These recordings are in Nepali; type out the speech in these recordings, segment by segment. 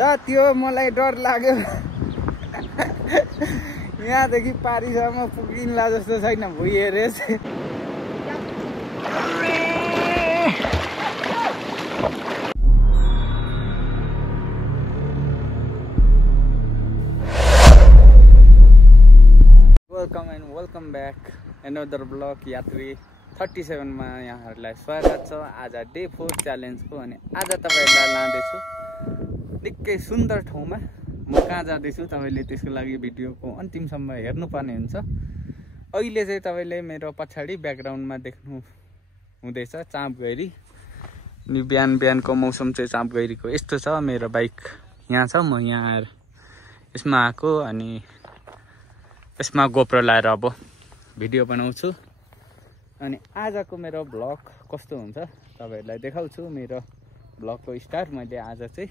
त्यो मलाई डर लाग्यो यहाँदेखि पारीसम्म पुगिन्ला जस्तो छैन भुइँ Heres welcome back another blog यात्री 37 मा यहाँहरूलाई स्वागत छ। आज डे 4 च्यालेन्जको अनि आज तपाईहरुलाई लाँदैछु निकै सुन्दर ठाउँमा। म कहाँ जाँदैछु तपाईले त्यसको लागि भिडियोको अन्तिमसम्म हेर्नुपर्ने हुन्छ। अहिले चाहिँ तपाईले मेरो पछाडी ब्याकग्राउन्डमा देख्नु हुँदैछ चाँपगैरी। अनि बिहान बिहानको मौसम चाहिँ चाँपगैरीको यस्तो छ। मेरो बाइक यहाँ छ, म यहाँ यसमा आएको अनि यसमा गोप्रो लाएर अब भिडियो बनाउँछु। अनि आजको मेरो ब्लग कस्तो हुन्छ तपाईहरुलाई देखाउँछु। मेरो ब्लगको स्टार्ट मैले आज चाहिँ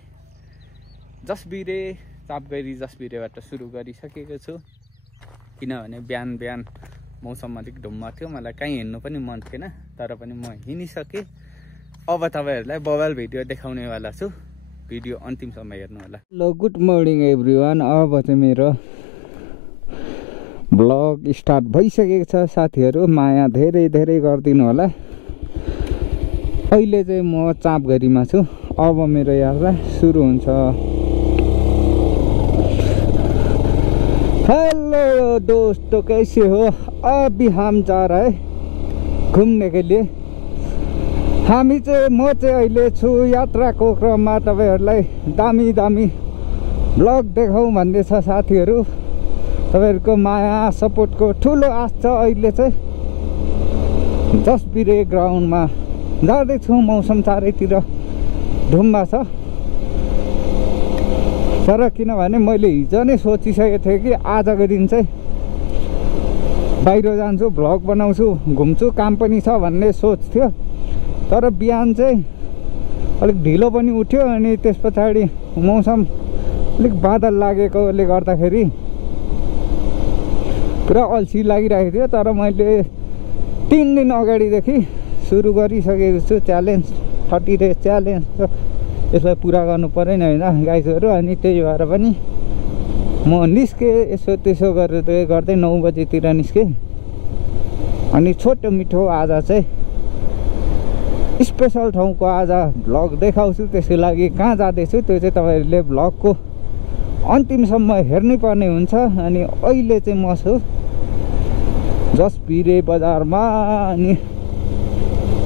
जसबिरे चाँपगैरी जसबिरेबाट सुरु गरिसकेको छु, किनभने बिहान बिहान मौसम अलिक ढुम्म थियो, मलाई कहीँ हिँड्नु पनि मन थिएन, तर पनि म हिँडिसकेँ। अब तपाईहरुलाई बवाल भिडियो देखाउनेवाला छु, भिडियो अन्तिमसम्म हेर्नु होला। ल गुड मर्निङ एभ्रिवान। अब चाहिँ मेरो ब्लग स्टार्ट भइसकेको छ साथीहरु, माया धेरै धेरै गरिदिनु होला। अहिले चाहिँ म चाँपगैरीमा छु। अब मेरो यात्रा सुरु हुन्छ। हेलो दोस्तों, कैसे हो? अभी हम जा रहे घुम्ने के लिए। हामी चाहिँ म चाहिँ अहिले छु यात्राको क्रममा। तपाईहरुलाई दामी दामी ब्लग देखाउँ भन्दै छ साथीहरु। तपाईहरुको माया सपोर्टको ठुलो आश छ। अहिले चाहिँ जसबिरे ग्राउन्डमा जाँदैछु। मौसम चारैतिर ढुम्मा छ, तर किनभने मैले हिजो नै सोचिसकेको थिएँ कि आजको दिन चाहिँ बाहिर जान्छु, भ्लग बनाउँछु, घुम्छु, काम पनि छ भन्ने सोच थियो। तर बिहान चाहिँ अलिक ढिलो पनि उठ्यो अनि त्यस पछाडि मौसम अलिक बादल लागेकोले गर्दाखेरि पुरा अल्छी लागिरहेको थियो। तर मैले 3 दिन अगाडिदेखि सुरु गरिसकेको छु च्यालेन्ज, 30 डेज च्यालेन्ज। यसलाई पुरा गर्नु परेन हैन गाइजहरु। अनि त्यही भएर पनि म निस्केँ, यसो त्यसो गर्दै 9 बजेतिर निस्केँ। अनि छोटो मिठो आज चाहिँ स्पेशल ठाउँको आज भ्लग देखाउँछु। त्यसको लागि कहाँ जाँदैछु त्यो चाहिँ तपाईहरुले भ्लगको अन्तिमसम्म हेर्नै पर्ने हुन्छ। अनि अहिले चाहिँ म छु जसबिरे बजारमा। अनि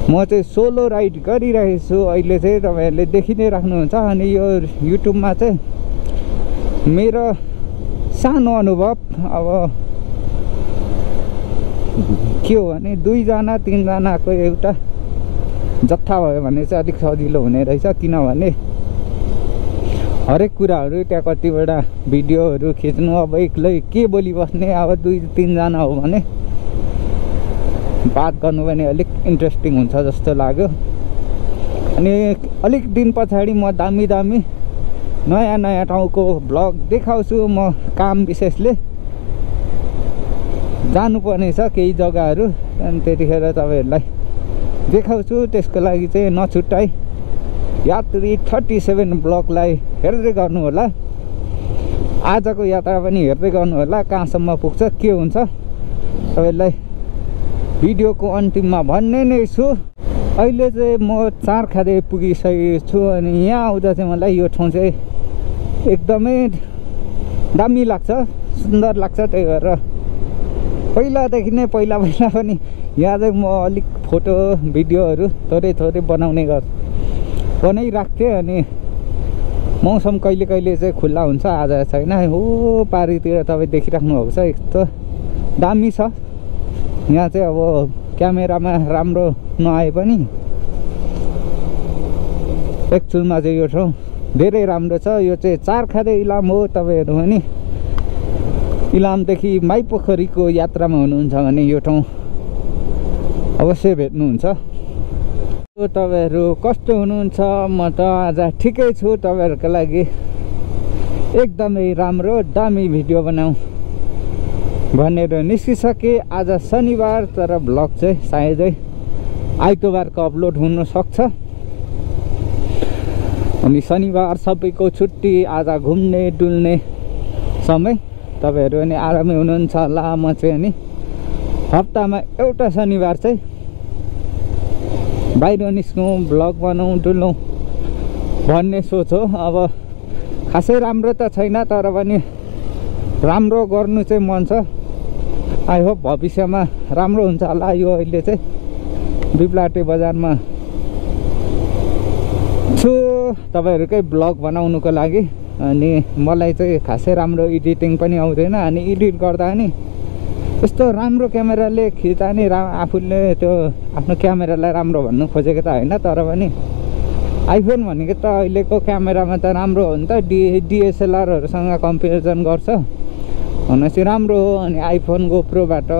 म चाहिँ सोलो राइड गरिरहेको छु अहिले चाहिँ, तपाईहरुले देखि नै राख्नुहुन्छ। अनि यो युट्युबमा चाहिँ मेरो सानो अनुभव अब के हो भने 2 जना 3 जनाको एउटा जत्था भयो भने चाहिँ अलिक सजिलो हुने रहेछ। किनभने हरेक कुराहरू त्यहाँ कतिवटा भिडियोहरू खिच्नु, अब एक्लै के बोलिबस्ने। अब 2-3 जना हो भने बात गर्नु पनि अलिक इन्ट्रेस्टिङ हुन्छ जस्तो लाग्यो। अनि अलिक दिन पछाडि म दामी दामी नयाँ नयाँ ठाउँको भ्लग देखाउँछु। म काम विशेषले जानुपर्ने छ केही जग्गाहरू, अनि त्यतिखेर तपाईहरुलाई देखाउँछु। त्यसको लागि चाहिँ नछुट्टाई यात्री 37 ब्लगलाई हेर्दै गर्नु होला। आजको यात्रा पनि हेर्दै गर्नु होला, कहाँसम्म पुग्छ के हुन्छ तपाईहरुलाई भिडियोको अन्तिममा भन्ने नै छु। अहिले चाहिँ म चारखादे पुगिसकेको छु। अनि यहाँ आउँदा चाहिँ मलाई यो ठाउँ चाहिँ एकदमै दामी लाग्छ, सुन्दर लाग्छ। त्यही भएर पहिलादेखि नै पहिला पनि यहाँ चाहिँ म अलिक फोटो भिडियोहरू थोरै बनाइराख्थेँ। अनि मौसम कहिले कहिले चाहिँ खुल्ला हुन्छ, आज छैन। हो पारीतिर तपाईँ देखिराख्नु भएको छ, यस्तो दामी छ। यहाँ चाहिँ अब क्यामेरामा राम्रो नआए पनि एक्चुअलमा चाहिँ यो ठाउँ धेरै राम्रो छ। यो चाहिँ चारखादे इलाम हो। तपाईहरु पनि इलामदेखि माइपोखरीको यात्रामा हुनुहुन्छ भने यो ठाउँ अवश्य भेट्नुहुन्छ। तपाईहरु कस्तो हुनुहुन्छ? म त आज ठिकै छु। तपाईहरुको लागि एकदमै राम्रो दामी भिडियो बनाऊ भनेर निस्किसके। आज शनिबार, तर भ्लग चाहिँ सायदै आइतबारको अपलोड हुन सक्छ। अनि शनिबार सबैको छुट्टी, आज घुम्ने डुल्ने समय। तपाईँहरू पनि आरामै हुनुहुन्छ होला। म चाहिँ अनि हप्तामा एउटा शनिबार चाहिँ बाहिर निस्कौँ, भ्लग बनाउँ, डुल्नु भन्ने सोच हो। अब खासै राम्रो त छैन, तर पनि राम्रो गर्नु चाहिँ मन छ। आई होप भविष्यमा राम्रो हुन्छ होला। यो अहिले चाहिँ बिप्लाटे बजारमा छु तपाईँहरूकै ब्लग बनाउनुको लागि। अनि मलाई चाहिँ खासै राम्रो एडिटिङ पनि आउँदैन। अनि एडिट गर्दा नि यस्तो राम्रो क्यामेराले खिच्दा नि आफूले त्यो आफ्नो क्यामेरालाई राम्रो भन्नु खोजेको त होइन, तर पनि आइफोन भनेको त अहिलेको क्यामेरामा त राम्रो हो नि त। डिएसएलआरहरूसँग कम्पेरिजन गर्छ भनेपछि राम्रो हो। अनि आइफोन गोप्रोबाट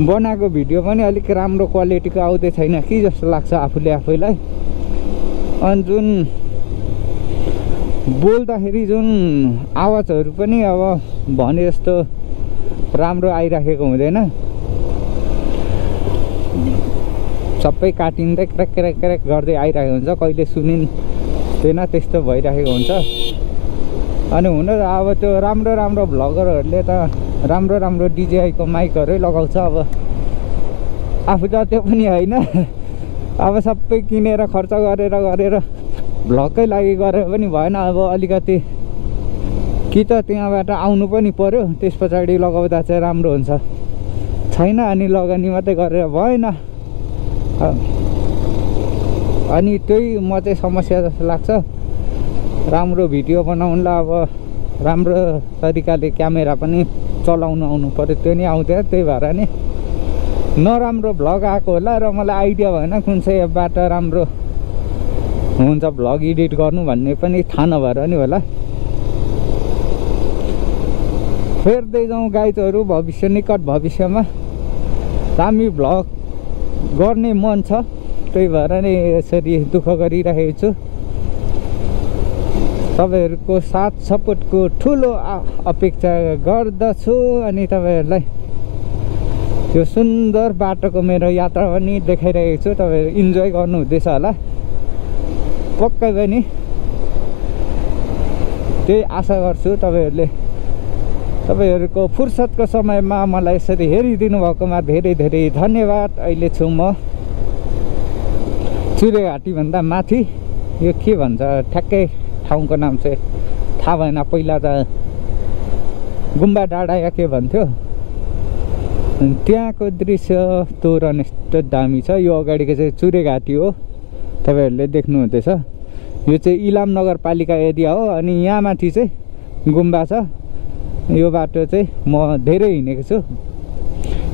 बनाएको भिडियो पनि अलिक राम्रो क्वालिटीको आउँदै छैन कि जस्तो लाग्छ आफैलाई। अनि जुन बोल्दाखेरि जुन आवाजहरू पनि अब भने जस्तो राम्रो आइराखेको हुँदैन। सबै काटिँदै क्र्याक क्र्याक क्र्याक गर्दै आइरहेको हुन्छ, कहिले सुनिँदैन त्यस्तो भइरहेको हुन्छ। अनि हुन त अब त्यो राम्रो राम्रो भ्लगरहरूले त राम्रो राम्रो डिजेआईको माइकहरू लगाउँछ। अब आफू त त्यो पनि होइन, अब सबै किनेर खर्च गरेर भ्लगकै लागि गरेर पनि भएन। अब अलिकति कि त त्यहाँबाट आउनु पनि पर्यो, त्यस पछाडि लगाउँदा चाहिँ राम्रो हुन्छ छैन। अनि लगानी मात्रै गरेर भएन। अनि त्यही म चाहिँ समस्या जस्तो लाग्छ। राम्रो भिडियो बनाउनुलाई अब राम्रो तरिकाले क्यामेरा पनि चलाउनु आउनु पर्यो, त्यो नि आउँदैन। त्यही भएर नि नराम्रो भ्लग आएको होला र मलाई आइडिया भएन कुन चाहिँ एपबाट राम्रो हुन्छ भ्लग एडिट गर्नु भन्ने पनि थाहा नभएर नि होला। फेर्दै जाउँ गाइजहरू, भविष्य निकट भविष्यमा दामी भ्लग गर्ने मन छ। त्यही भएर नि यसरी दुःख गरिरहेको छु। तपाईँहरूको साथ सपोर्टको ठुलो अपेक्षा गर्दछु। अनि तपाईँहरूलाई यो सुन्दर बाटोको मेरो यात्रा पनि देखाइरहेको छु। तपाईँहरू इन्जोय गर्नुहुँदैछ होला पक्कै पनि, त्यही आशा गर्छु। तपाईँहरूको फुर्सदको समयमा मलाई यसरी हेरिदिनु भएकोमा धेरै धेरै धन्यवाद। अहिले छु म चुरेघाटीभन्दा माथि, यो के भन्छ ठ्याक्कै ठाउँको नाम चाहिँ थाहा भएन। पहिला त गुम्बा डाँडा या के भन्थ्यो। त्यहाँको दृश्य तोरण यस्तो दामी छ। यो अगाडिको चाहिँ चुरेघाटी हो, तपाईँहरूले देख्नुहुँदैछ। यो चाहिँ इलाम नगरपालिका एरिया हो। अनि यहाँ माथि चाहिँ गुम्बा छ। यो बाटो चाहिँ म धेरै हिँडेको छु,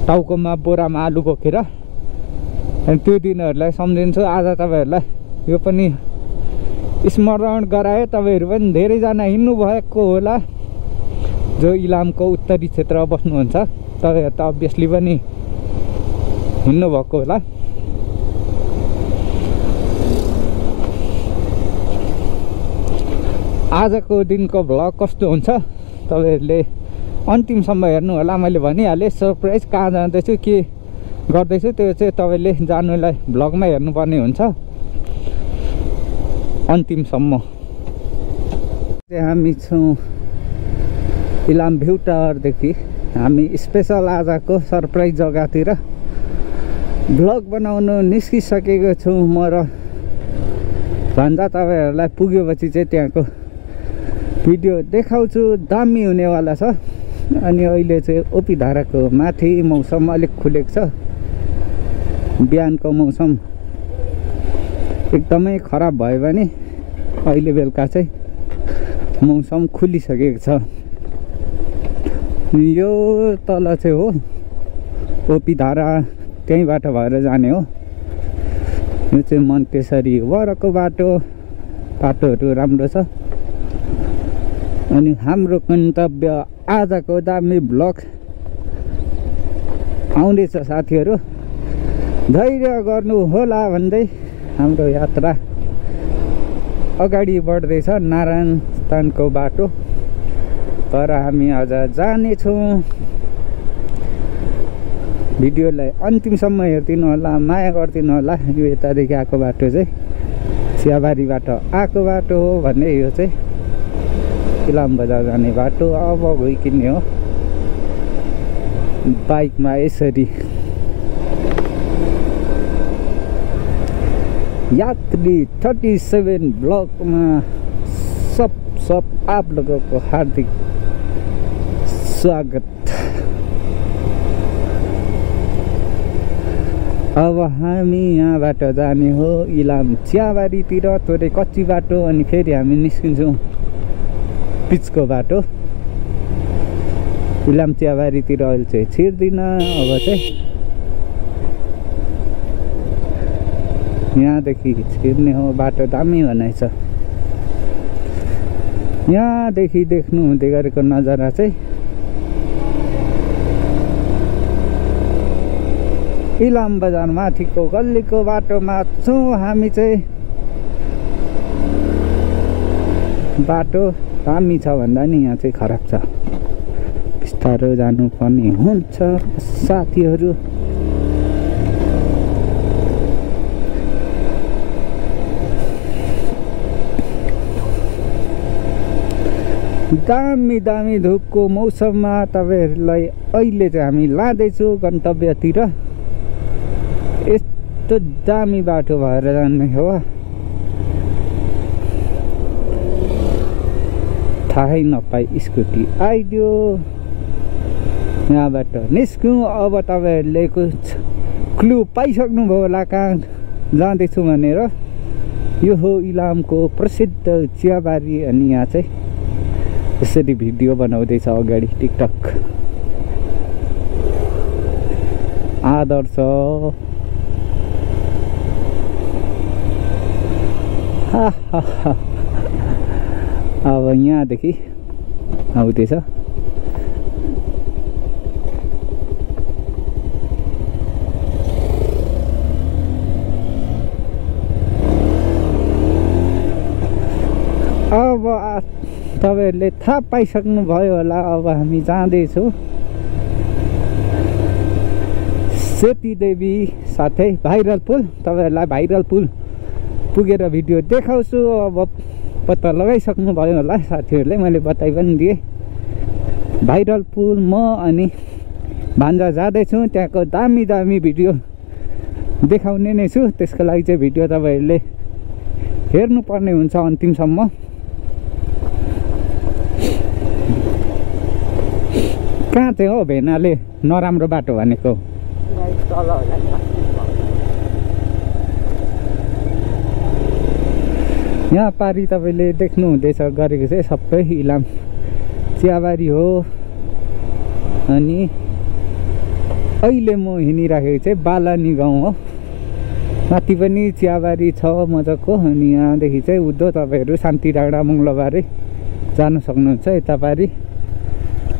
टाउकोमा बोरामा आलु बोकेर। अनि त्यो दिनहरूलाई सम्झिन्छु। आज तपाईँहरूलाई यो पनि स्मरण गराए। तपाईँहरू पनि धेरैजना हिँड्नु भएको होला जो इलामको उत्तरी क्षेत्रमा बस्नुहुन्छ। तपाईँहरू त अभियसली पनि हिँड्नु भएको होला। आजको दिनको भ्लग कस्तो हुन्छ तपाईँहरूले अन्तिमसम्म हेर्नु होला। मैले भनिहालेँ सरप्राइज कहाँ जाँदैछु के गर्दैछु त्यो चाहिँ तपाईँले जान्नुलाई भ्लगमा हेर्नुपर्ने हुन्छ अन्तिमसम्म। हामी छौँ इलाम भ्यू टावरदेखि। हामी स्पेसल आजको सरप्राइज जग्गातिर भ्लग बनाउनु निस्किसकेको छौँ म र भन्दा। तपाईँहरूलाई पुगेपछि चाहिँ त्यहाँको भिडियो देखाउँछु। दामी हुनेवाला छ। अनि अहिले चाहिँ ओपी धाराको माथि मौसम अलिक खुलेको छ। बिहानको मौसम एकदमै खराब भयो भने अहिले बेलुका चाहिँ मौसम खुलिसकेको छ। यो तल चाहिँ हो ओपी धारा, त्यहीँबाट भएर जाने हो। यो चाहिँ मन्टेसरी वरको बाटोहरू राम्रो छ। अनि हाम्रो गन्तव्य आजको दामी भ्लग आउँदैछ साथीहरू, धैर्य गर्नु होला भन्दै हाम्रो यात्रा अगाडि बढ्दैछ। नारायण स्थानको बाटो तर हामी आज जानेछौँ। भिडियोलाई अन्तिमसम्म हेरिदिनु होला, माया गरिदिनु होला। यो यतादेखि आएको बाटो चाहिँ चियाबारीबाट आएको बाटो हो भन्ने यो चाहिँ इलाम बजार जाने बाटो अब गइकिन्ने हो बाइकमा यसरी यात्री 37 ब्लकमा सब आप लोगों को हार्दिक स्वागत। अब हामी यहाँबाट जाने हो इलाम चियाबारीतिर थोरै कच्ची बाटो अनि फेरि हामी निस्किन्छौँ पिचको बाटो। इलाम चियाबारीतिर अहिले चाहिँ छिर्दिन। अब चाहिँ यहाँदेखि छिर्ने हो बाटो दामी बनाएछ। यहाँदेखि देख्नु हुँदै गरेको नजारा चाहिँ इलाम बजार माथिको गल्लीको बाटोमा छौँ हामी चाहिँ। बाटो दामी छ भन्दा नि यहाँ चाहिँ खराब छ, बिस्तारो जानुपर्ने हुन्छ साथीहरू। दामी दामी धुपको मौसममा तपाईहरुलाई अहिले चाहिँ हामी लाँदैछु गन्तव्यतिर। यस्तो दामी बाटो भएर जाने हो थाहै नपाई स्कुटी आइदियो। यहाँबाट निस्क्यौँ। अब तपाईहरुले कुछ क्लु पाइसक्नु भयो होला कहाँ जाँदैछु भनेर। यो हो इलामको प्रसिद्ध चियाबारी अनि यहाँ चाहिँ यसरी भिडियो बनाउँदैछ अगाडि टिकटक। आदर्श अब यहाँदेखि आउँदैछ। अब तपाईहरुले थाहा पाइसक्नु भयो होला अब हामी जाँदैछौँ सेतीदेवी साथै भाइरल पुल। तपाईहरुलाई भाइरल पुल पुगेर भिडियो देखाउँछु। अब पत्ता लगाइसक्नु भयो होला साथीहरूले, मैले बताइ पनि दिएँ। भाइरल पुल म अनि भान्जा जाँदैछु, त्यहाँको दामी दामी भिडियो देखाउने नै छु। त्यसको लागि चाहिँ भिडियो तपाईहरुले हेर्नुपर्ने हुन्छ अन्तिमसम्म। कहाँ चाहिँ हो भेनाले नराम्रो बाटो भनेको? यहाँ पारी तपाईले देख्नु हुँदैछ गरेको चाहिँ सबै इलाम चियाबारी हो। अनि अहिले म हिँडिराखेको चाहिँ बालानी गाउँ हो। माथि पनि चियाबारी छ मजाको। अनि यहाँदेखि चाहिँ उद्धो तपाईहरु शान्ति डाँडा मंगलबारै जान सक्नुहुन्छ। यता पारी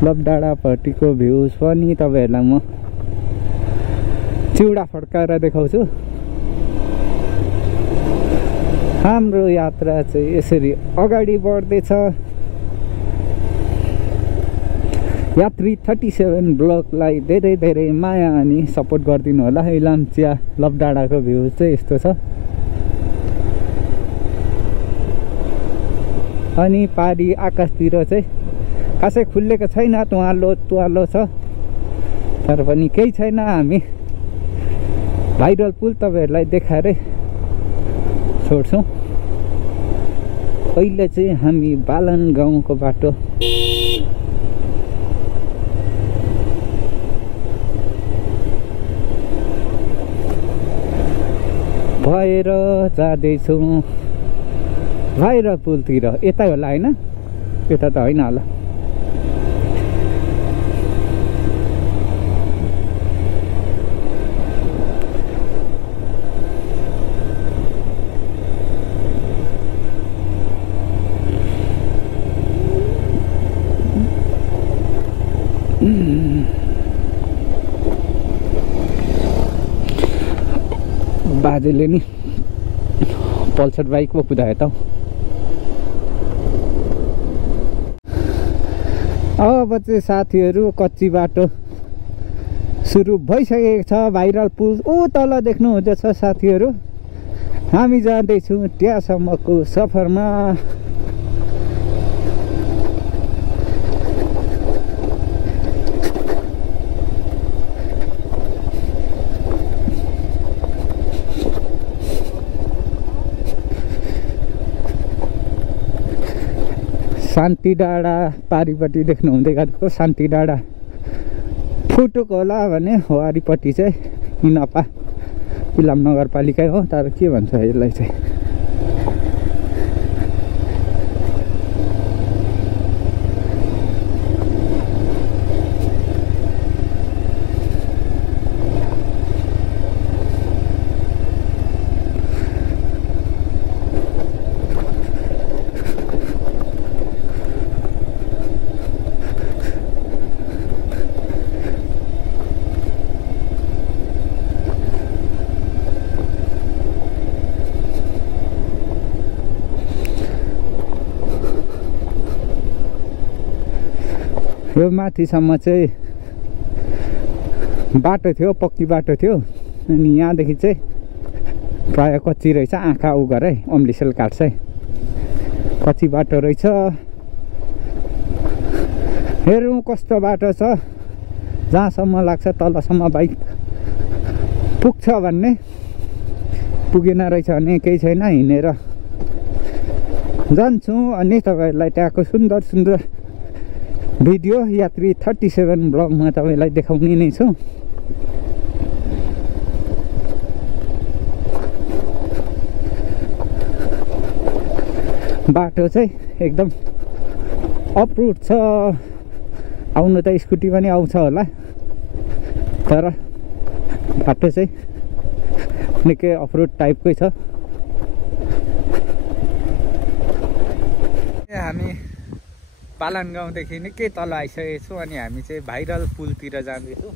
लबडाँडापट्टिको भ्यूज पनि तपाईहरुलाई म चिउडा फड्काएर देखाउँछु। हाम्रो यात्रा चाहिँ यसरी अगाडि बढ्दैछ। यात्री 37 ब्लकलाई धेरै धेरै माया अनि सपोर्ट गरिदिनु होला। इलाम चिया लबडाँडाको भ्यू चाहिँ यस्तो छ। अनि पारी आकाशतिर चाहिँ खासै खुलेको छैन, तुवालो तुवालो छ। तर पनि केही छैन, हामी भाइरल पुल तपाईहरुलाई देखाएरै छोड्छौँ। अहिले चाहिँ हामी बालन गाउँको बाटो भएर जाँदैछौँ भाइरल पुलतिर। यतै होला हैन? यता त हैन होला। बाजेले नि पल्सर बाइक पो कुदायो त। अब चाहिँ साथीहरू कच्ची बाटो सुरु भइसकेको छ। भाइरल पुल ऊ तल देख्नु हुँदैछ साथीहरू। हामी जाँदैछौँ त्यहाँसम्मको सफरमा। शान्ति डाँडा पारिपट्टि देख्नु हुँदै गरेको शान्ति डाँडा फुटुक होला भने वारिपट्टि चाहिँ इनपा इलाम नगरपालिका हो, तर के भन्छ यसलाई चाहिँ यो माथिसम्म चाहिँ बाटो थियो, पक्की बाटो थियो। अनि यहाँदेखि चाहिँ प्रायः कच्ची रहेछ, आँखा उ गरे अम्लिसेल काट्छ है, कच्ची बाटो रहेछ। हेरौँ कस्तो बाटो छ, जहाँसम्म लाग्छ तलसम्म बाइक पुग्छ भन्ने। पुगेन रहेछ भने केही छैन, हिँडेर जान्छौँ। अनि तपाईँहरूलाई त्यहाँको सुन्दर सुन्दर भिडियो यात्री 37 ब्लगमा तपाईँलाई देखाउने नै छु। बाटो चाहिँ एकदम अप्रुड छ, आउनु त स्कुटी पनि आउँछ होला, तर बाटो चाहिँ निकै अप्रुड टाइपकै छ। हामी पालन गाउँदेखि निकै तल आइसकेको छु। अनि हामी चाहिँ भाइरल पुलतिर जाँदैछौँ।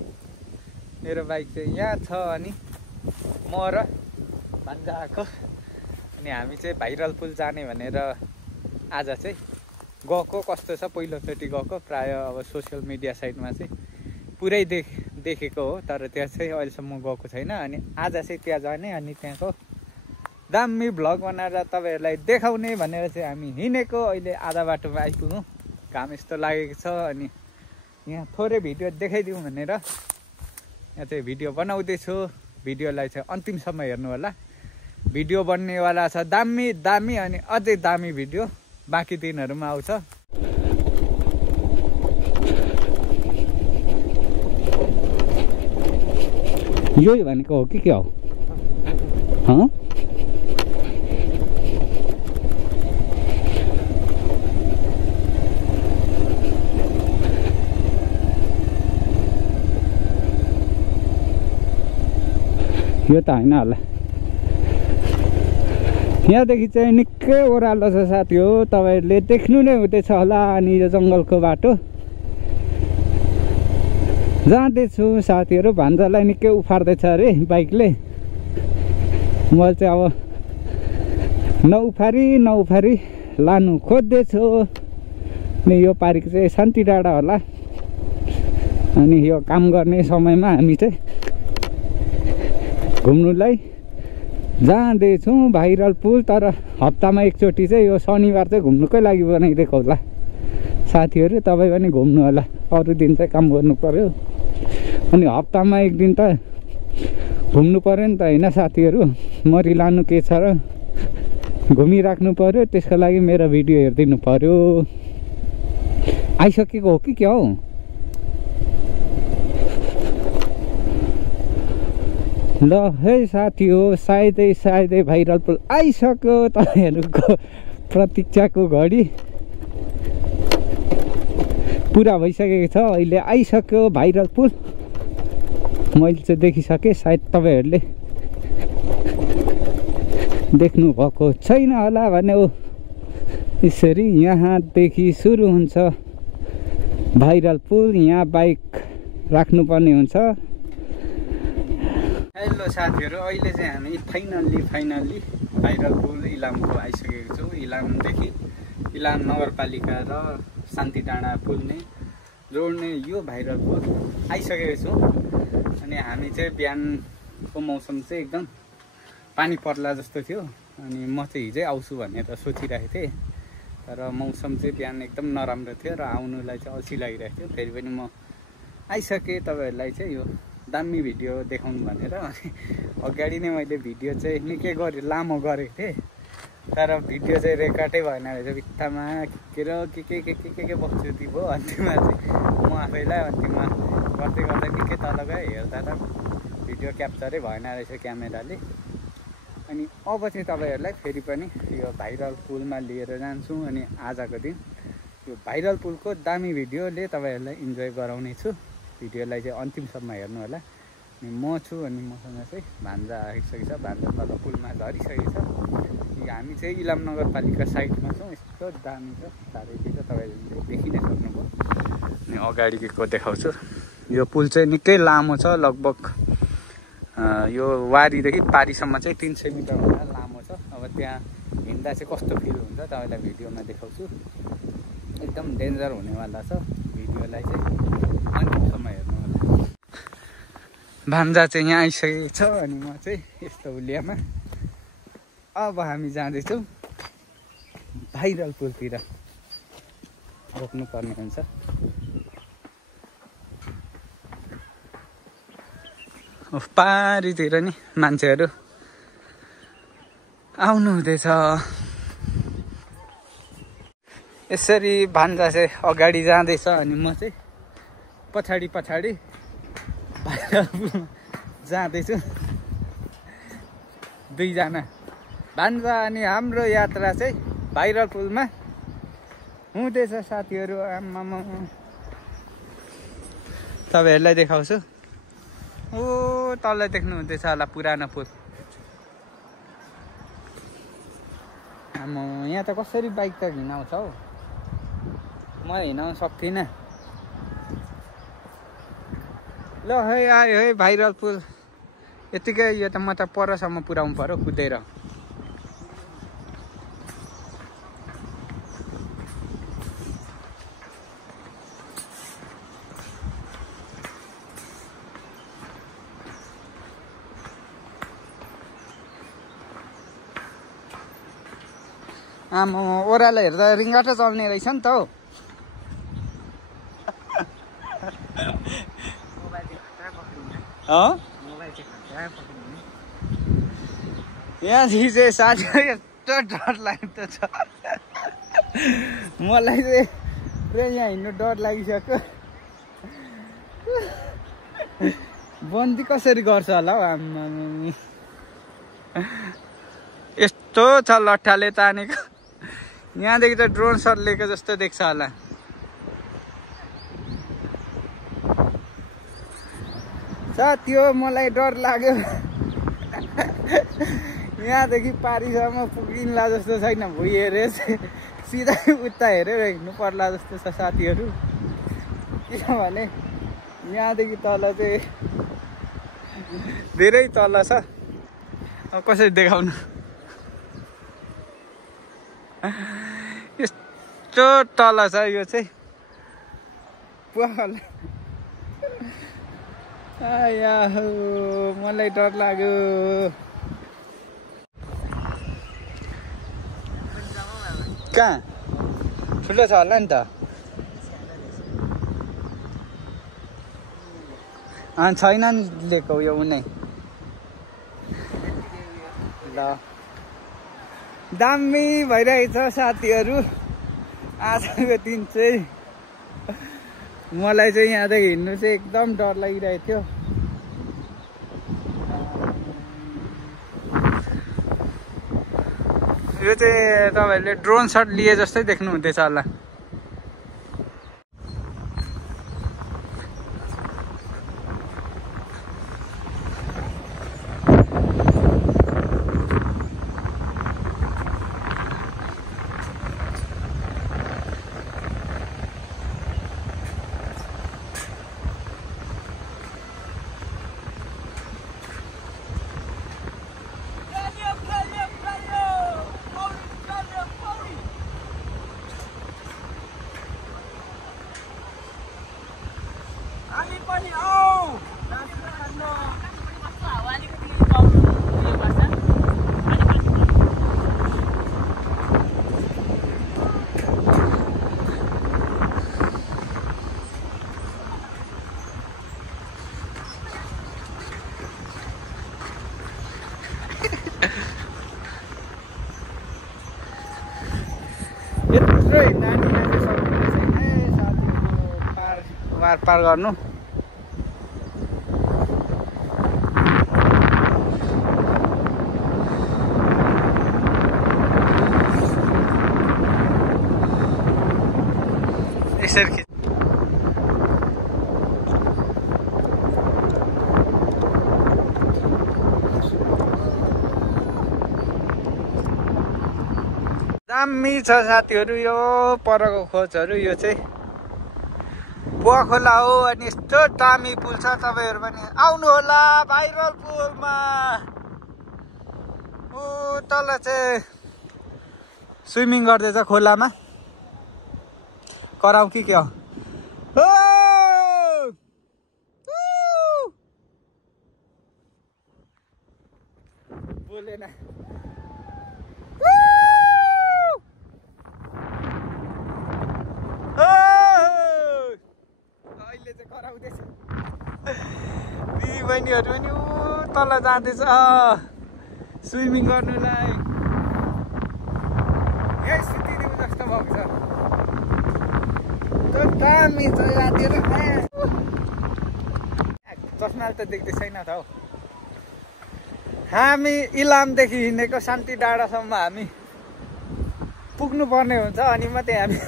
मेरो बाइक चाहिँ यहाँ छ अनि म र भान्जा आएको। अनि हामी चाहिँ भाइरल पुल जाने भनेर आज चाहिँ गएको। कस्तो छ, पहिलोचोटि गएको। प्रायः अब सोसियल मिडिया साइटमा चाहिँ पुरै देखेको हो, तर त्यहाँ चाहिँ अहिलेसम्म गएको छैन। अनि आज चाहिँ त्यहाँ जाने, अनि त्यहाँको दामी भ्लग बनाएर तपाईँहरूलाई देखाउने भनेर चाहिँ हामी हिँडेको। अहिले आधा बाटोमा आइपुग्यौँ, काम यस्तो लागेको छ। अनि यहाँ थोरै भिडियो देखाइदिउँ भनेर यहाँ चाहिँ भिडियो बनाउँदैछु। भिडियोलाई चाहिँ अन्तिमसम्म हेर्नु होला, भिडियो बन्नेवाला छ दामी दामी। अनि अझै दामी भिडियो बाँकी दिनहरूमा आउँछ। यही भनेको हो कि के हो? यो त होइन होला। यहाँदेखि चाहिँ निकै ओह्रालो छ साथी हो, तपाईँहरूले देख्नु नै हुँदैछ होला। अनि यो जङ्गलको बाटो जाँदैछु साथीहरू। भान्जालाई निकै उफार्दैछ अरे बाइकले। मैले चाहिँ अब नउफारी लानु खोज्दैछु। अनि यो पारिको चाहिँ शान्ति डाँडा होला। अनि यो काम गर्ने समयमा हामी चाहिँ घुम्नुलाई जाँदैछौँ भाइरल पुल। तर हप्तामा एकचोटि चाहिँ यो शनिबार चाहिँ घुम्नुकै लागि बनाइदिएको होला साथीहरू। तपाईँ पनि घुम्नु होला, अरू दिन चाहिँ काम गर्नु पर्यो। अनि हप्तामा एक दिन त घुम्नु पर्यो नि त, होइन साथीहरू? मरि लानु के छ र, घुमिराख्नु पर्यो। त्यसको लागि मेरो भिडियो हेरिदिनु पर्यो। आइसकेको हो कि क्या हो? ल है साथी हो, सायदै भाइरल पुल आइसक्यो। तपाईँहरूको प्रतीक्षाको घडी पुरा भइसकेको छ। अहिले आइसक्यो भाइरल पुल। मैले चाहिँ देखिसकेँ, सायद तपाईँहरूले देख्नु भएको छैन होला भने। यसरी यहाँदेखि सुरु हुन्छ भाइरल पुल। यहाँ बाइक राख्नुपर्ने हुन्छ। हेलो साथीहरू, अहिले चाहिँ हामी फाइनल्ली भाइरल पुल इलामको आइसकेको छौँ। इलामदेखि इलाम नगरपालिका र शान्ति डाँडा पुल्ने जोड्ने यो भाइरल पुल आइसकेको छौँ। अनि हामी चाहिँ बिहानको मौसम चाहिँ एकदम पानी पर्ला जस्तो थियो अनि म चाहिँ हिजै आउँछु भनेर सोचिरहेको थिएँ तर मौसम चाहिँ बिहान एकदम नराम्रो थियो र आउनुलाई चाहिँ अल्छी लागिरहेको थियो फेरि पनि म आइसकेँ तपाईहरुलाई चाहिँ यो दामी भिडियो देखाउनु भनेर अनि अगाडि नै मैले भिडियो चाहिँ निकै लामो गरेको थिएँ तर भिडियो चाहिँ रेकर्डै भएन रहेछ बित्थामा के बक्चुती भयो अन्तिममा चाहिँ म आफैलाई अन्तिममा गर्दै गर्दै निकै तल गएँ हेर्दा त भिडियो क्याप्चरै भएन रहेछ क्यामेराले अनि अब चाहिँ तपाईहरुलाई फेरि पनि यो भाइरल पुलमा लिएर जान्छु अनि आजको दिन यो भाइरल पुलको दामी भिडियोले तपाईहरुलाई इन्जोय गराउने छु भिडियोलाई चाहिँ अन्तिमसम्म हेर्नु होला अनि म छु अनि मसँग चाहिँ भान्जा आइसकेको छ भान्जा तल पुलमा झरिसकेको छ हामी चाहिँ इलाम नगरपालिका साइडमा छौँ यस्तो दामी छ चारैतिर तपाईहरुले देखि नै सक्नुभयो अनि अगाडिको देखाउँछु यो पुल चाहिँ निकै लामो छ लगभग यो वारीदेखि पारीसम्म चाहिँ 300 मिटर भन्दा लामो छ अब त्यहाँ हिँड्दा चाहिँ कस्तो फिल हुन्छ तपाईलाई भिडियोमा देखाउँछु एकदम डेन्जर हुनेवाला छ भिडियोलाई चाहिँ अन्तिमसम्म हेर्नु होला भान्जा चाहिँ यहाँ आइसकेको छ अनि म चाहिँ यस्तो हुलियामा अब हामी जाँदैछौँ भाइरल पुलतिर रोक्नु पर्ने हुन्छ पारीतिर नि मान्छेहरू आउनु हुँदैछ यसरी भान्जा चाहिँ अगाडि जाँदैछ अनि म चाहिँ पछाडि भाइरल पुलमा जाँदैछु दुईजना भान्जा अनि हाम्रो यात्रा चाहिँ भाइरल पुलमा हुँदैछ साथीहरू आम्मामा तपाईहरुलाई देखाउँछु ओ तल देख्नु हुँदैछ होला पुरानो पुल आम्मा यहाँ त कसरी बाइक त हिँडाउँछ हौ म हिँडाउन सक्दिनँ ल है आयो है भाइरल पुल यतिकै यो त म त परसम्म पुर्याउनु पर्यो कुदेर आमा ओह्रालो हेर्दा रिङ्गाटो चल्ने रहेछ नि त हौ यहाँदेखि चाहिँ साथी यस्तो डर लाग्दो छ मलाई चाहिँ पुरै यहाँ हिँड्नु डर लागिसक्यो बन्दी कसरी गर्छ होला हौ आम्मा यस्तो छ लट्ठाले तानेको यहाँदेखि त ड्रोन सट लिएको जस्तो देख्छ होला साथी हो मलाई डर लाग्यो यहाँदेखि पारीसम्म पुगिन्ला जस्तो छैन भुइँ हेरेर सिधै उता हेरेर हिँड्नु पर्ला जस्तो छ साथीहरू किनभने यहाँदेखि तल चाहिँ धेरै तल छ अब कसरी देखाउनु यस्तो तल छ यो चाहिँ आया हो मलाई डर लाग्यो कहाँ ठुलो छ होला नि त छैन नि लिएको यो उनै ल दामी भइरहेछ साथीहरू आजको दिन चाहिँ मलाई चाहिँ यहाँदेखि हिँड्नु चाहिँ एकदम डर लागिरहेको थियो यो चाहिँ तपाईहरुले ड्रोन शट लिए जस्तै देख्नु हुँदैछ होला हाम्रो नानीले चाहिँ सक्नुहुन्छ ए साथीहरु पार गर्नु। यसरी दामी छ साथीहरु यो परको खोजहरु। यो चाहिँ बुवा खोला हो अनि यस्तो दामी पुल छ। तपाईहरु पनि आउनु होला भाइरल पुलमा। ओ तल चाहिँ स्विमिङ गर्दैछ खोलामा। कराउ कि के हो? बोलेन। अहिले चाहिँ कराउँदैछ। दिदी बहिनीहरु पनि तल जाँदैछ स्विमिङ गर्नुलाई। यही स्थिति जस्तो भएको छ। दामी छ साथीहरु। चस्माले त देख्दै छैन त हौ। हामी इलामदेखि हिँडेको शान्ति डाँडासम्म हामी पुग्नु पर्ने हुन्छ अनि मात्रै हामी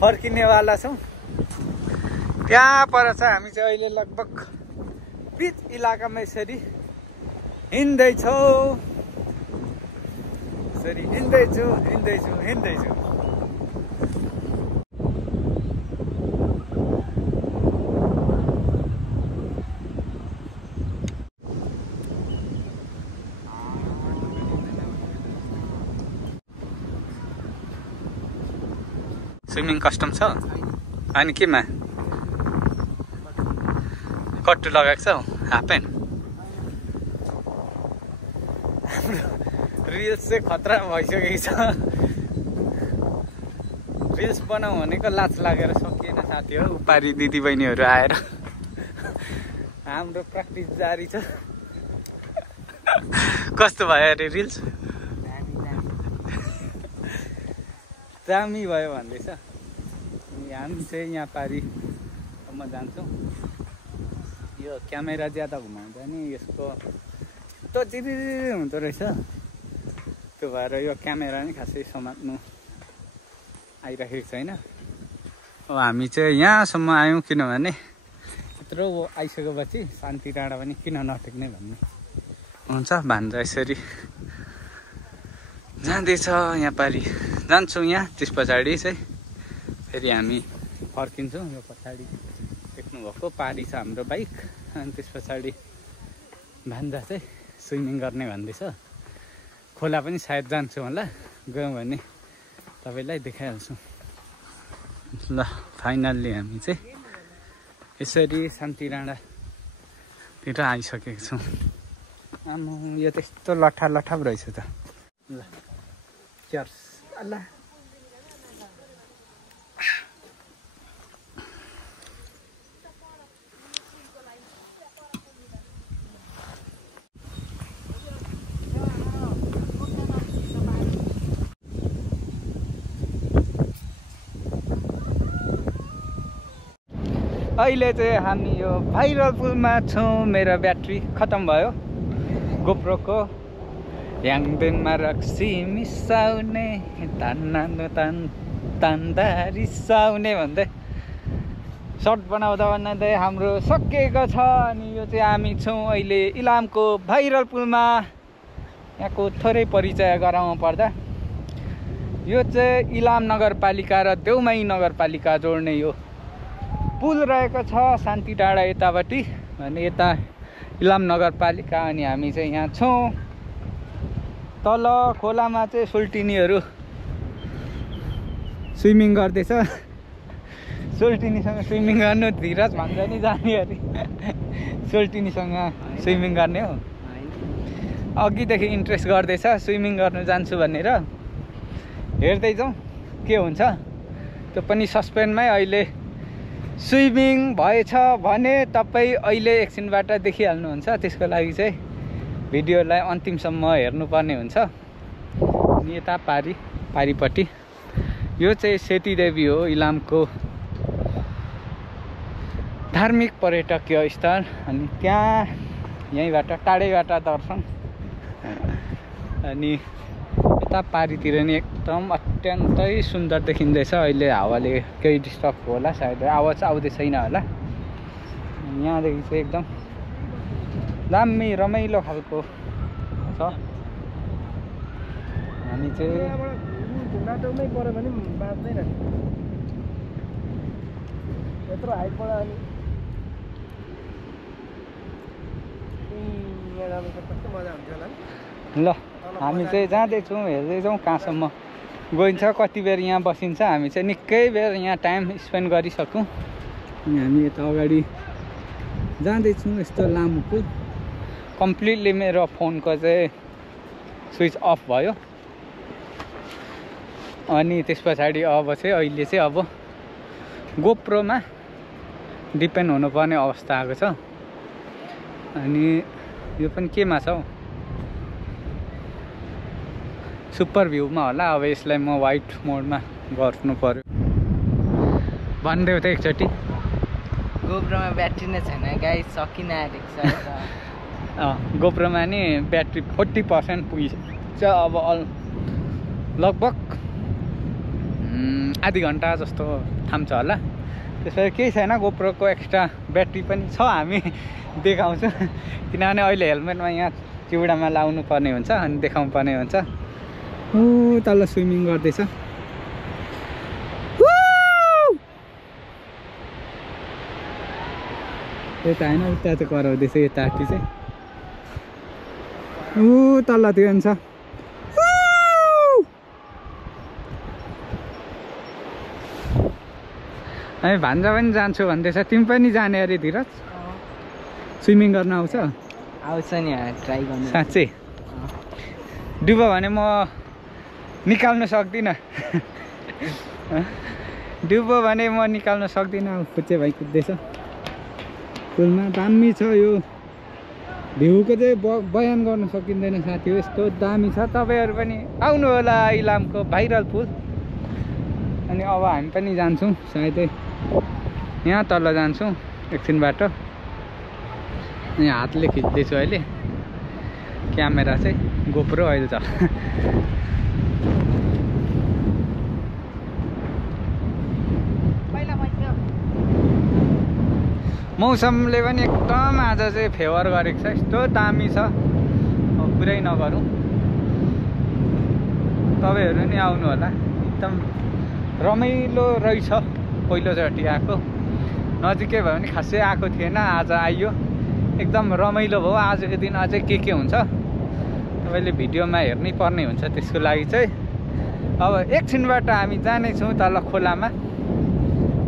फर्किनेवाला छौँ। त्यहाँ पर छ। हामी चाहिँ अहिले लगभग बीच इलाकामा यसरी हिँड्दैछौँ। यसरी हिँड्दैछु। स्विमिङ कस्टम छ अनि केमा कट्टु लगाएको छ हाफ प्यान्ट। हाम्रो रिल्स चाहिँ खतरा भइसकेको छ। रिल्स बनाऊ भनेको लाज लागेर सकिएन साथीहरु। उपारी दिदी बहिनीहरु आएर हाम्रो प्र्याक्टिस जारी छ। कस्तो भयो अरे रिल्स? दामी भयो भन्दैछ। हामी चाहिँ यहाँ पारीसम्म जान्छौँ। यो क्यामेरा ज्यादा घुमाउँदा नि यसको यस्तो चिरिरी हुँदो रहेछ। त्यो भएर यो क्यामेरा नि खासै समात्नु आइराखेको छैन। अब हामी चाहिँ यहाँसम्म आयौँ किनभने यत्रो आइसकेपछि शान्ति डाँडा पनि किन नटेक्ने भन्ने हुन्छ। भान्जा यसरी जाँदैछ यहाँ पारी जान्छौँ। यहाँ त्यस पछाडि चाहिँ फेरि हामी फर्किन्छौँ। यो पछाडि देख्नुभएको पारी छ हाम्रो बाइक। अनि त्यस पछाडि भान्जा चाहिँ स्विमिङ गर्ने भन्दैछ। खोला पनि सायद जान्छु होला। गयौँ भने तपाईँलाई देखाइहाल्छु। ल फाइनल्ली हामी चाहिँ यसरी शान्ति डाँडातिर आइसकेको छौँ। आमा यो त यस्तो लठा रहेछ त। ल चर्स। अल्ला अहिले चाहिँ हामी यो भाइरल पुलमा छौँ। मेरो ब्याट्री खतम भयो गोप्रोको। ह्याङदेनमा रक्सी मिसाउने तान्दा रिसाउने भन्दै सर्ट बनाउँदै हाम्रो सकिएको छ। अनि यो चाहिँ हामी छौँ अहिले इलामको भाइरल पुलमा। यहाँको थोरै परिचय गराउनु पर्दा यो चाहिँ इलाम नगरपालिका र देउमाई नगरपालिका जोड्ने यो पुल रहेको छ। शान्ति डाँडा यतापट्टि भने यता इलाम नगरपालिका। अनि हामी चाहिँ यहाँ छौँ। तल खोलामा चाहिँ सोल्टिनीहरू स्विमिङ गर्दैछ। सोल्टिनीसँग स्विमिङ गर्नु धीरज भन्छ नि जाने अरे। सोल्टिनीसँग स्विमिङ गर्ने हो। अघिदेखि इन्ट्रेस्ट गर्दैछ स्विमिङ गर्नु जान्छु भनेर। हेर्दै जाउँ के हुन्छ। त्यो पनि सस्पेन्डमै। अहिले स्विमिङ भएछ भने तपाईँ अहिले एकछिनबाट देखिहाल्नुहुन्छ। त्यसको लागि चाहिँ भिडियोलाई अन्तिमसम्म हेर्नुपर्ने हुन्छ। अनि यता पारीपट्टि यो चाहिँ सेतीदेवी हो, इलामको धार्मिक पर्यटकीय स्थल। अनि त्यहाँ यहीँबाट टाढैबाट दर्शन। अनि यता पारितिर नि एकदम अत्यन्तै सुन्दर देखिँदैछ। अहिले हावाले केही डिस्टर्ब होला सायद, आवाज आउँदै छैन होला। यहाँदेखि चाहिँ एकदम दामी रमाइलो खालको छ। हामी चाहिँ बाटोमै पऱ्यो भने बाँच्दैन यत्रो हाइटबाट। अनि यहाँ जानु त कस्तो मजा हुन्छ होला। ल हामी चाहिँ जाँदैछौँ, हेर्दैछौँ कहाँसम्म गइन्छ, कति बेर यहाँ बसिन्छ। हामी चाहिँ निकै बेर यहाँ टाइम स्पेन्ड गरिसक्यौँ। अनि हामी यता अगाडि जाँदैछौँ। यस्तो लामो पुल कम्प्लिटली मेरो फोनको चाहिँ स्विच अफ भयो। अनि त्यस पछाडि अब चाहिँ अहिले चाहिँ अब गोप्रोमा डिपेन्ड हुनुपर्ने अवस्था आएको छ। अनि यो पनि केमा छ हौ, सुपर भ्यूमा होला। अब यसलाई म वाइट मोडमा गर्नु पर्यो। भनिदेऊ त एकचोटि। गोप्रोमा ब्याट्री नै छैन गाइस, सकिन आँटेको छ। गोप्रोमा नि ब्याट्री 40% पुगिसक्छ। अब लगभग आधी घन्टा जस्तो थाम्छ होला। त्यसपछि केही छैन, गोप्रोको एक्स्ट्रा ब्याट्री पनि छ, हामी देखाउँछौँ। किनभने अहिले हेलमेटमा यहाँ चिउडामा लाउनु पर्ने हुन्छ अनि देखाउनु पर्ने हुन्छ। तल स्विमिङ गर्दैछ। यता होइन, उता चाहिँ कराउँदैछ, यताटी चाहिँ तल त्यो हुन्छ। हामी भान्जा पनि जान्छु भन्दैछ, तिमी पनि जाने अरे धीरज? स्विमिङ गर्न आउँछ? आउँछ नि, ट्राई गर्नु। साँच्चै डुब्यो भने म निकाल्नु सक्दिनँ। डुब्यो भने म निकाल्नु सक्दिनँ। खुच्चे भाइ कुद्दैछ पुलमा। दामी छ यो भ्यूको चाहिँ बयान गर्न सकिँदैन साथी हो, यस्तो दामी छ। तपाईँहरू पनि आउनु होला इलामको भाइरल पुल। अनि अब हामी पनि जान्छौँ सायदै, यहाँ तल जान्छौँ एकछिन बाटो। यहाँ हातले खिच्दैछु अहिले क्यामेरा चाहिँ, गोप्रो अहिले त। मौसमले पनि एकदम आज चाहिँ फेवर गरेको छ, यस्तो दामी छ। अब पुरै नगरौँ, तपाईँहरू नि आउनु होला। एकदम रमाइलो रहेछ। पहिलोचोटि आएको, नजिकै भयो भने खासै आएको थिएन, आज आइयो, एकदम रमाइलो भयो। आजको दिन अझै के हुन्छ तपाईँले भिडियोमा हेर्नै पर्ने हुन्छ। त्यसको लागि चाहिँ अब एकछिनबाट हामी जानेछौँ तल खोलामा।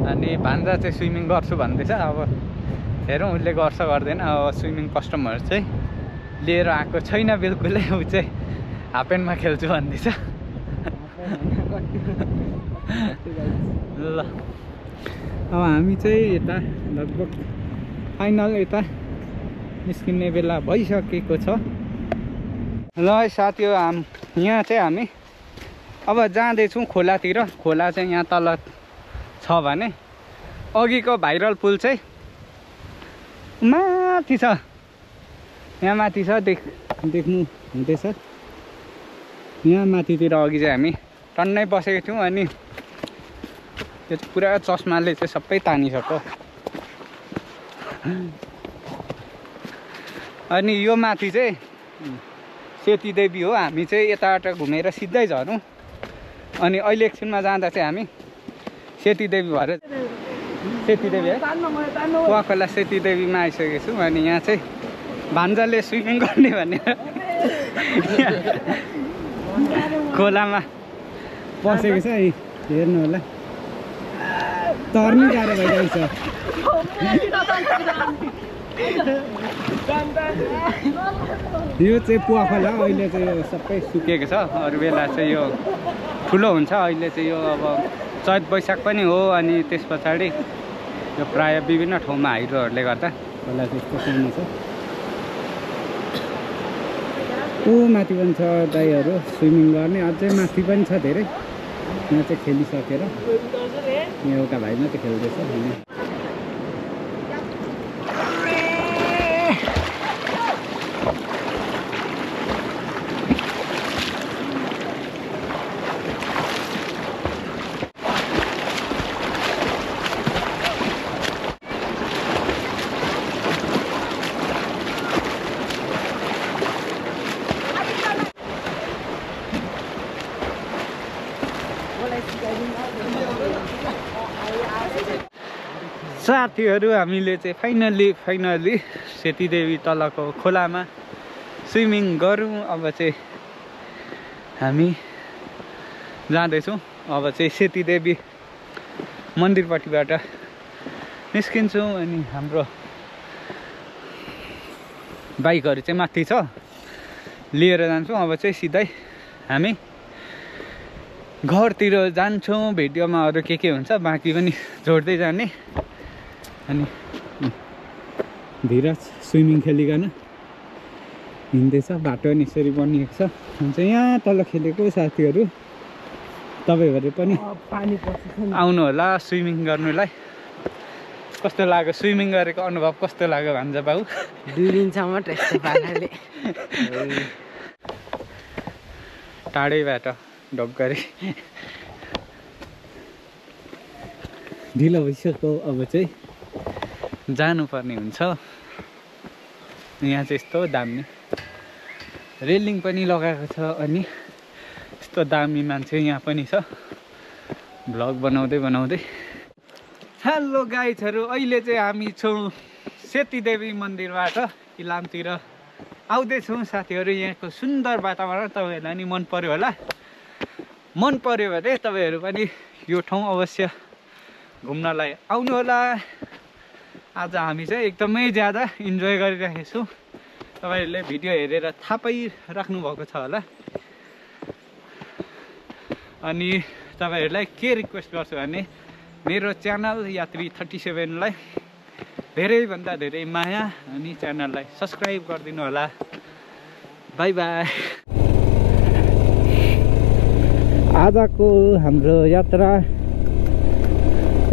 अनि भान्जा चाहिँ स्विमिङ गर्छु भन्दैछ। अब हेरौँ उसले गर्छ गर्दैन। अब स्विमिङ कस्टमर चाहिँ लिएर आएको छैन बिल्कुलै, ऊ चाहिँ हाफप्यान्टमा खेल्छु भन्दैछ। ल अब हामी चाहिँ यता लगभग फाइनल यता निस्किने बेला भइसकेको छ। ल साथी हो, यहाँ चाहिँ हामी अब जाँदैछौँ खोलातिर। खोला चाहिँ यहाँ तल छ भने अघिको भाइरल पुल चाहिँ माथि छ, यहाँ माथि छ, देख्नु हुँदैछ। यहाँ माथितिर अघि चाहिँ हामी टन्नै बसेको थियौँ। अनि त्यो चाहिँ पुरा चस्माले चाहिँ सबै तानिसक्यो। अनि यो माथि चाहिँ सेतीदेवी हो। हामी चाहिँ यताबाट घुमेर सिधै झरौँ। अनि अहिले एकछिनमा जाँदा चाहिँ हामी सेतीदेवी भएर, सेतीदेवी है, कुवाखोला सेतीदेवीमा आइसकेको छौँ। अनि यहाँ चाहिँ भान्जाले स्विमिङ गर्ने भनेर खोलामा बसेको छ। हेर्नु होला, तर्नु गाह्रो भइरहेको छ। यो चाहिँ कुवाखोला, अहिले चाहिँ यो सबै सुकेको छ। अरू बेला चाहिँ यो ठुलो हुन्छ। अहिले चाहिँ यो अब चैत वैशाख पनि हो। अनि त्यस पछाडि यो प्रायः विभिन्न ठाउँमा हाइड्रोहरूले गर्दा खोला चाहिँ यस्तो सानो छ। ऊ माथि पनि छ दाइहरू स्विमिङ गर्ने, अझै माथि पनि छ धेरै। यहाँ चाहिँ खेलिसकेर यहाँ एउटा भाइ मात्रै खेल्दैछ हामी साथीहरू हामीले चाहिँ फाइनल्ली सेतीदेवी तलको खोलामा स्विमिङ गरौँ। अब चाहिँ हामी जाँदैछौँ। अब चाहिँ सेतीदेवी मन्दिरपट्टिबाट निस्किन्छौँ अनि हाम्रो बाइकहरू चाहिँ माथि छ लिएर जान्छौँ। अब चाहिँ सिधै हामी घरतिर जान्छौँ। भिडियोमा अरू के हुन्छ बाँकी पनि जोड्दै जाने। अनि धीरज स्विमिङ खेलिकन हिँड्दैछ। बाटो नि यसरी बनिएको छ। हुन्छ यहाँ तल खेलेको साथीहरू तपाईँहरू पनि आउनु होला स्विमिङ गर्नुलाई। कस्तो लाग्यो स्विमिङ गरेको अनुभव कस्तो लाग्यो भन्छ बाउ? 2 दिनसम्म त्यस्तो पाराले टाढैबाट ढोकगरी ढिलो भइसक्यो। अब चाहिँ जानुपर्ने हुन्छ। यहाँ चाहिँ यस्तो दामी रेलिङ पनि लगाएको छ अनि यस्तो दामी मान्छे यहाँ पनि छ भ्लग बनाउँदै। हेलो गाइजहरू, अहिले चाहिँ हामी छौँ सेतीदेवी मन्दिरबाट इलामतिर आउँदैछौँ। साथीहरू यहाँको सुन्दर वातावरण तपाईँहरूलाई नि मन पर्यो होला। मन पर्यो भने तपाईँहरू पनि यो ठाउँ अवश्य घुम्नलाई आउनु होला। आज हामी चाहिँ एकदमै ज्यादा इन्जोय गरिरहेको छौँ। तपाईँहरूले भिडियो हेरेर थाहा पाइराख्नु भएको छ होला। अनि तपाईँहरूलाई के रिक्वेस्ट गर्छु भने मेरो च्यानल यात्री 37 लाई धेरैभन्दा धेरै माया अनि च्यानललाई सब्सक्राइब गरिदिनु होला। By by. आजको हाम्रो यात्रा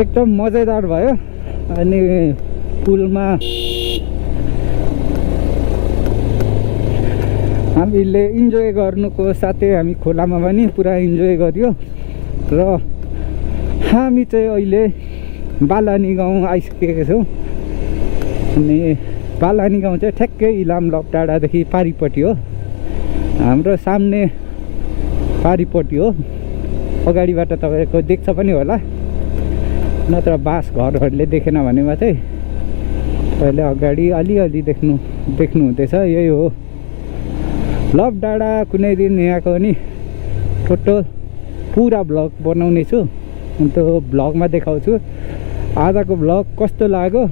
एकदम मजेदार भयो। अनि पुलमा हामीले इन्जोय गर्नुको साथै हामी खोलामा पनि पुरा इन्जोय गर्यो। र हामी चाहिँ अहिले बालानी गाउँ आइसकेका छौँ। अनि बालानी गाउँ चाहिँ ठ्याक्कै इलाम लप डाँडादेखि पारिपट्टि हो। हाम्रो सामने पारिपट्टि हो। अगाडिबाट तपाईँको देख्छ पनि होला, नत्र बाँस घरहरूले देखेन भनेमा चाहिँ पहिले अगाडि अलिअलि देख्नुहुँदैछ। यही हो लप डाँडा। कुनै दिन यहाँको नि टोटल पुरा भ्लग बनाउने छु। अन्त भ्लगमा देखाउँछु आजको भ्लग कस्तो लाग्यो।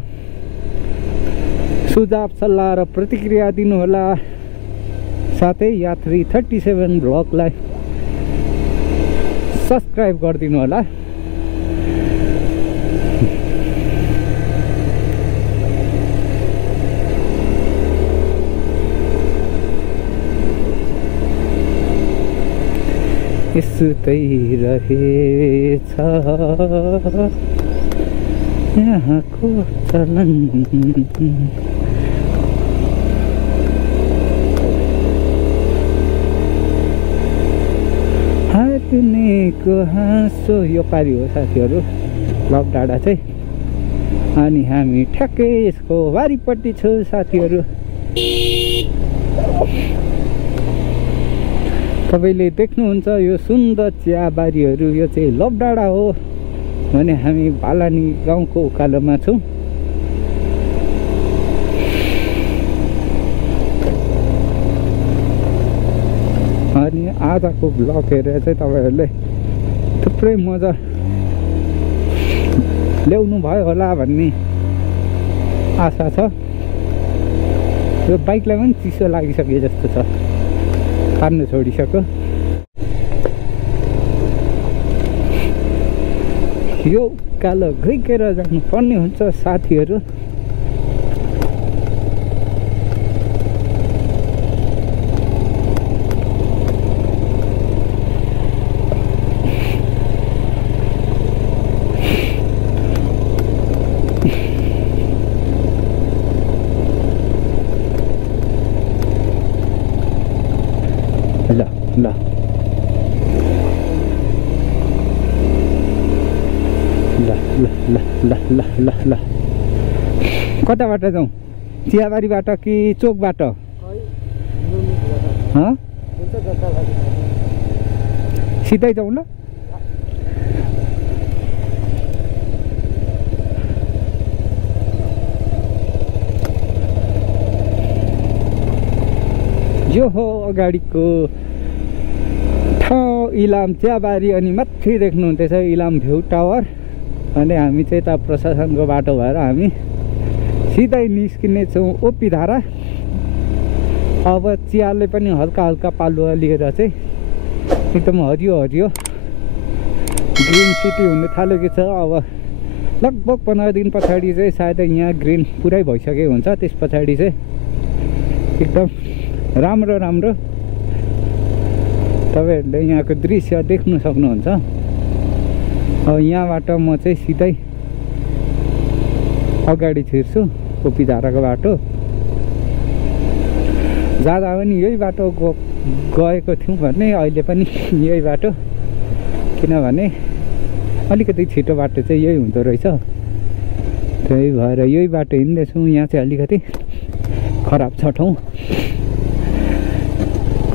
सुझाव सल्लाह र प्रतिक्रिया दिनुहोला। साथै यात्री 37 भ्लगलाई सब्सक्राइब गरिदिनु होला। यस्तै रहेछ यहाँको चलन। हातनेको हाँसो यो पारि हो साथीहरू लप डाँडा चाहिँ। अनि हामी ठ्याक्कै यसको वारिपट्टि छौँ साथीहरू। तपाईँले देख्नुहुन्छ यो सुन्दर चियाबारीहरू, यो चाहिँ लप डाँडा हो भने हामी बालानी गाउँको उकालोमा छौँ। अनि आजको भ्लग हेरेर चाहिँ तपाईँहरूले थुप्रै मजा ल्याउनु भयो होला भन्ने आशा छ। यो बाइकलाई पनि चिसो लागिसके जस्तो छ, पार्नु छोडिसक्यो। यो उकालो घुइकेर जानुपर्ने हुन्छ साथीहरू। ल ल ल ल ल ल ल कताबाट जाउँ चियाबारीबाट कि चोकबाट सिधै जाउँ ल यो हो अगाडिको ठाउँ इलाम चियाबारी अनि माथि देख्नुहुँदैछ इलाम भ्यू टावर अनि हामी चाहिँ यता प्रशासनको बाटो भएर हामी सिधै निस्किनेछौँ ओपी धारा अब चियाले पनि हल्का हल्का पालुवा लिएर चाहिँ एकदम हरियो हरियो ग्रिन सिटी हुन थालेको छ अब लगभग 15 दिन पछाडि चाहिँ सायद यहाँ ग्रिन पुरै भइसकेको हुन्छ त्यस पछाडि चाहिँ एकदम राम्रो राम्रो तपाईहरुले यहाँको दृश्य देख्न सक्नुहुन्छ अब यहाँबाट म चाहिँ सिधै अगाडि छिर्छु ओपी धाराको बाटो जाँदा पनि यही बाटो गएको थियौँ भने अहिले पनि यही बाटो किनभने अलिकति छिटो बाटो चाहिँ यही हुँदो रहेछ त्यही भएर यही बाटो हिँड्दैछौँ यहाँ चाहिँ अलिकति खराब छ ठाउँ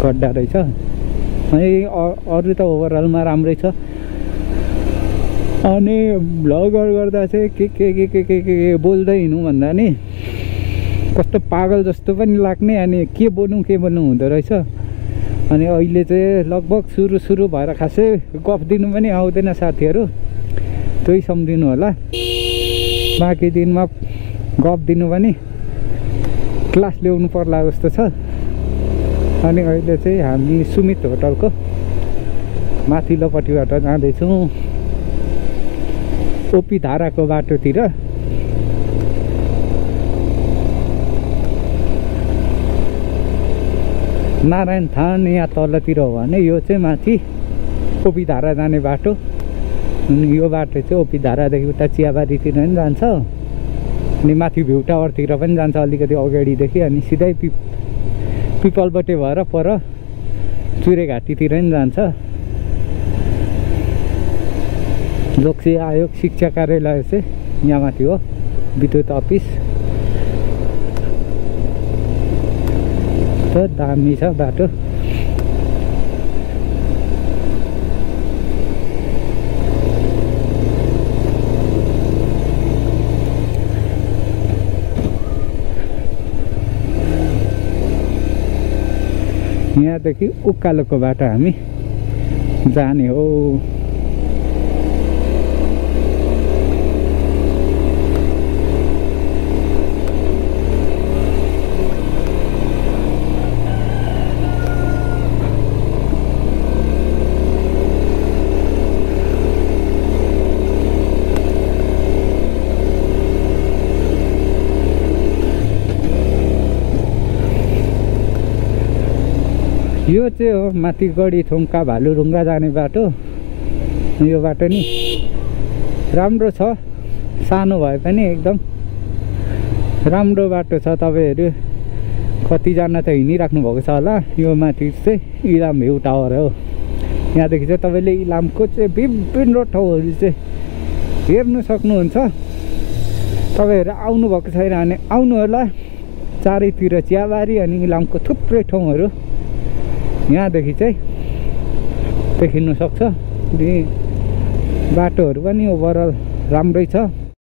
गड्डा रहेछ अनि अरू त ओभरअलमा राम्रै छ अनि भ्लगहरू गर्दा चाहिँ के बोल्दै हिँड्नु भन्दा नि कस्तो पागल जस्तो पनि लाग्ने अनि के बोल्नु हुँदो रहेछ अनि अहिले चाहिँ लगभग सुरु भएर खासै गफ दिनु पनि आउँदैन साथीहरू त्यही सम्झिनु होला बाँकी दिनमा गफ दिनु पनि क्लास ल्याउनु पर्ला जस्तो छ अनि अहिले चाहिँ हामी सुमित होटलको माथिल्लोपट्टिबाट जाँदैछौँ ओपी धाराको बाटोतिर नारायण थान यहाँ तलतिर हो भने यो चाहिँ माथि ओपी धारा जाने बाटो अनि यो बाटो चाहिँ ओपी धारादेखि उता चियाबारीतिर पनि जान्छ अनि माथि भ्यू टावरतिर पनि जान्छ अलिकति अगाडिदेखि अनि सिधै पिपलबटे भएर पर चुरेघाटीतिर पनि जान्छ लोकसेवा आयोग शिक्षा कार्यालय चाहिँ यहाँ माथि हो विद्युत अफिस त दामी छ बाटो यहाँदेखि उकालोको बाटो हामी जाने हो यो चाहिँ हो माथि गढी थुङ्का भालुढुङ्गा जाने बाटो यो बाटो नि राम्रो छ सानो भए पनि एकदम राम्रो बाटो छ तपाईहरु कतिजना त हिँडिराख्नु भएको छ होला यो माथि चाहिँ इलाम भ्यू टावर हो यहाँदेखि चाहिँ तपाईले इलामको चाहिँ विभिन्न ठाउँहरू चाहिँ हेर्न सक्नुहुन्छ तपाईहरु आउनु भएको छैन भने आउनु होला चारैतिर चियाबारी अनि इलामको थुप्रै ठाउँहरू यहाँदेखि चाहिँ देखिन सक्छ बाटोहरू पनि ओभरअल राम्रै छ